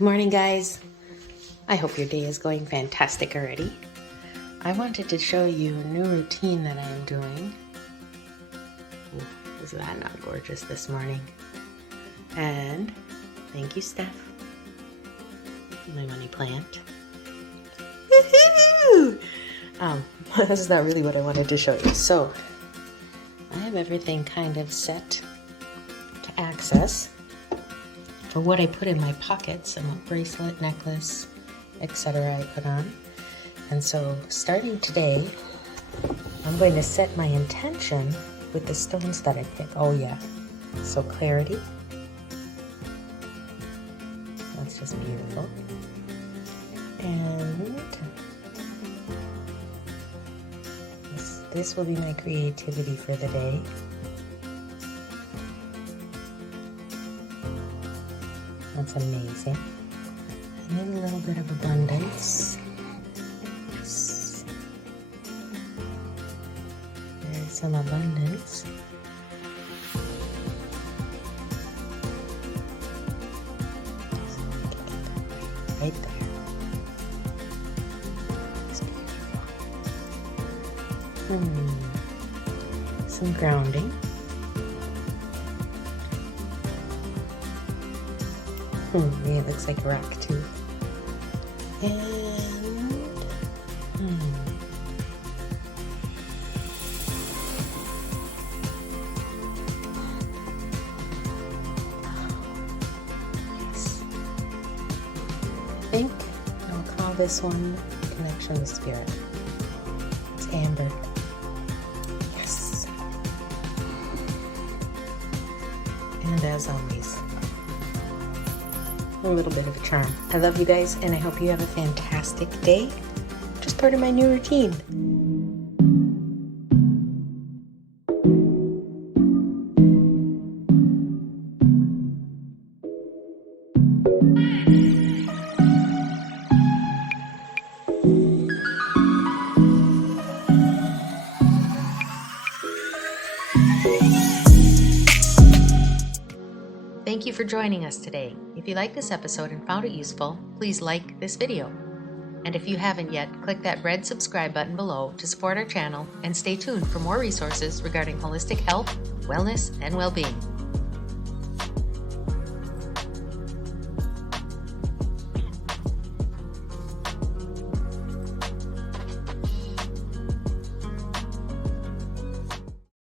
Good morning, guys. I hope your day is going fantastic already. I wanted to show you a new routine that I am doing. Ooh, is that not gorgeous this morning? And thank you, Steph. My money plant. Woohoo! This is not really what I wanted to show you. So, I have everything kind of set to access for what I put in my pockets and what bracelet, necklace, etc. I put on. And so, starting today, I'm going to set my intention with the stones that I pick. Oh yeah, so clarity. That's just beautiful. And this will be my creativity for the day. That's amazing. And then a little bit of abundance. Yes. There's some abundance. Right there. Some grounding. Yeah, it looks like a rock too. And yes. I think I'll call this one Connection to Spirit. It's amber. Yes. And as always, a little bit of a charm. I love you guys, and I hope you have a fantastic day. Just part of my new routine. Thank you for joining us today. If you liked this episode and found it useful, please like this video. And if you haven't yet, click that red subscribe button below to support our channel and stay tuned for more resources regarding holistic health, wellness, and well-being.